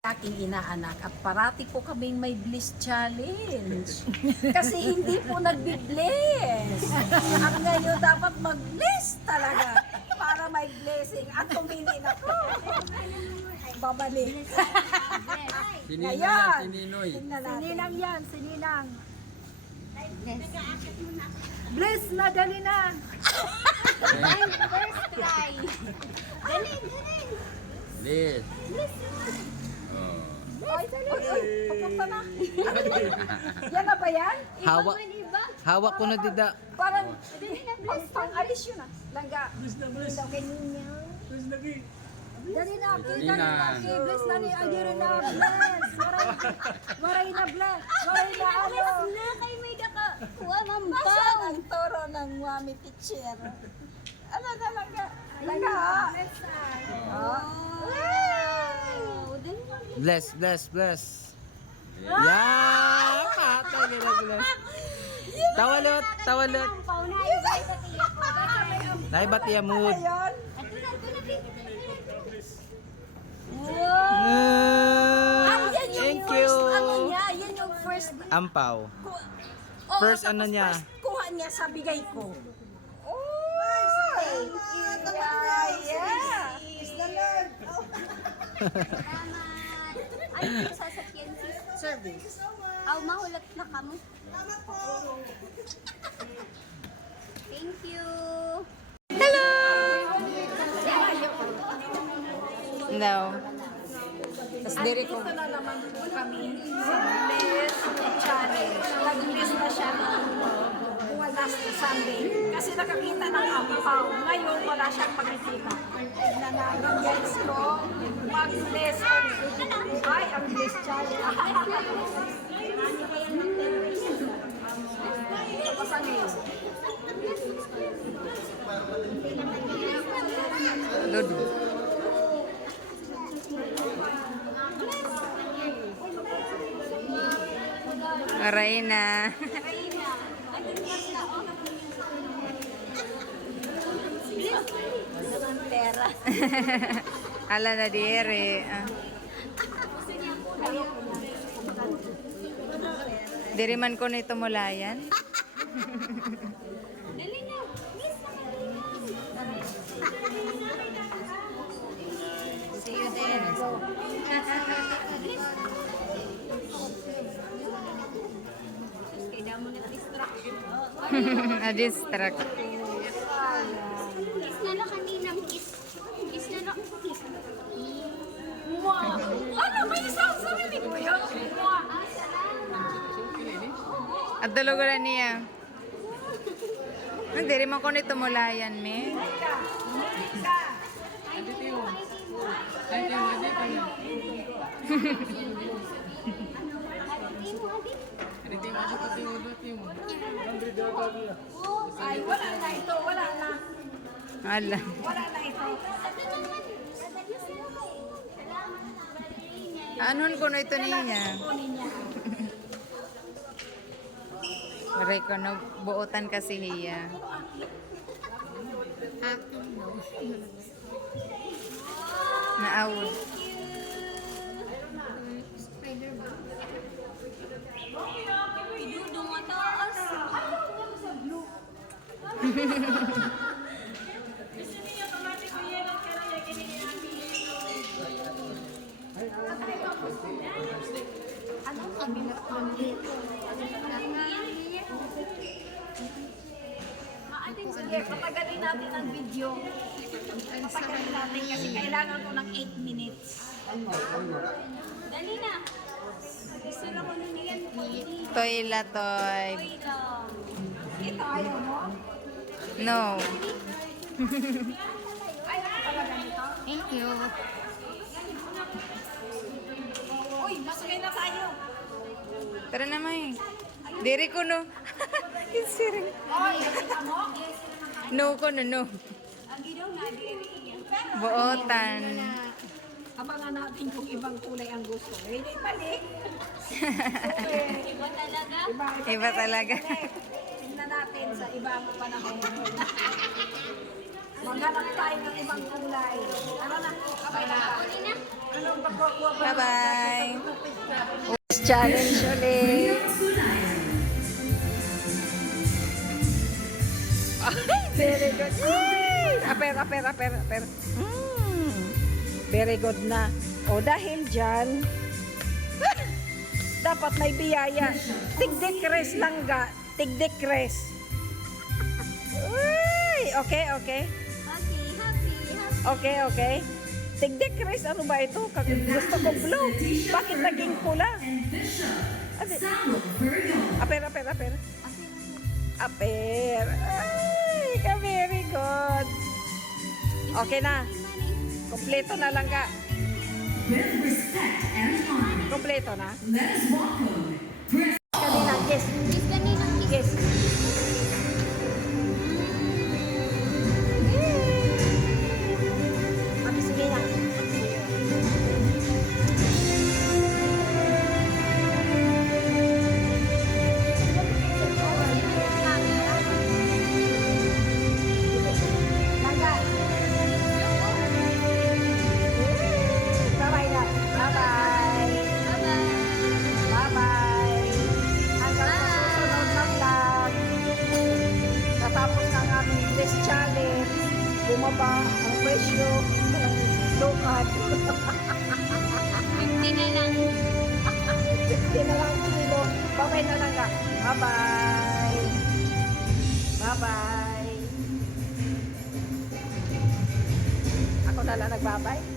Aking inaanak at parati po kaming may bliss challenge. Kasi hindi po nagbi-bless. At ngayon dapat mag-bless talaga para may blessing. At tumingin ako. Babalik. Ngayon. Sininang yan, sininang. Bless na, dali na. First try. Dali. Liz. Ay, papunta na. Yan na ba yan? Hawak. Iba. Hawak ko na dida. Parang pang-alis yun ah. Langga. Dali na, Dali na. bless na ni Ayuri na, bless. Maray na bless. Maray na ano. Na kay may daka. Kuha Nasaan mambaw. ang toro ng mami teacher? Ano na langga? Langga ha? Bless. Yeah! Patay nila bless. Tawalot. Pauna iba ito tiya ko. Naibati ya mood. Ayun. Ato na. Yan yung Thank first, you. ano niya, yan yung first, Ampaw. oh, First tapos ano niya? First kuha niya sa bigay ko. Oh, yeah. Salamat. Ano yung sasakyan sis? Service. Aw, mahulat na kamo. Thank you. No. Tapos diri ko. Dito na naman po kami sa Bless Challenge. Nag-bless na siya last Sunday. Kasi nakakita ng ampaw. Ngayon wala siyang pagkikita. Nanagam guys ko. Mag-bless. Ay, ang Bless Challenge. Tapos ang ngayon. Lord. Aray na. Pera. Ala na dire. Diri man ko nito mulayan. Dali na. Miss na See you then. Kaya mo na distraction. A-distract. Kiss na lang kanina. Kiss na lang. Kiss. Wow! Ano? May isang sarili ko yun? Wow! Ah, salamat. At duluguran niya. Diri man ko nito mulayan, me. Ay, wala na ito. Wala na. Ala. Wala na ito. Anon ko na ito niya. Kunin niya. Aray ko na buotan kasi hiya. Naawod. Dudong mataas. Sige, patagalin natin ang video. Patagalin natin kasi kailangan ko ng 8 minutes. Dali na. Gusto na ko nung yan. Toy la toy. Uy lang. Ito, ayaw mo? No. Ayaw mo talaga nito? Thank you. Uy, masakay na tayo. Tara na, May. Diri ko no. Isiring. Oy, kita mo? No ko no. Ang ginaw nga, diri. Buotan. Abangan natin kung ibang kulay ang gusto. Hindi balik. Iba talaga. Iba talaga. Tingnan natin sa ibang panahon. Maghanap tayo ng ibang kulay. Ano na? Kabay na. Uli na. Anong pagkukuha ba? Bye-bye. challenge ulit. Ay, very good. Yay! Aper. Very good na. O dahil dyan, dapat may biyaya. Tigdekres lang ga. Tigdekres. Uy! Okay. Okay, happy. Okay. Tigdekres, ano ba ito? Gusto ko blue. Bakit naging pula? Aper. Aper. Ay, very good. Okay na. Kompleto na lang ka. Kompleto na? Kanina, yes. Kiss kanina, kiss. Yes. Sige na. Langga. Bye-bye na. Bye-bye. Bye-bye. Hanggang sa susunod na vlog. Natapos ng aming Bliss Challenge. Bumaba ang presyo ng lokad. 50 na lang. 50 na lang kilo. Bye-bye na lang ka. Bye-bye. Bye-bye. Ako na lang nagbabay.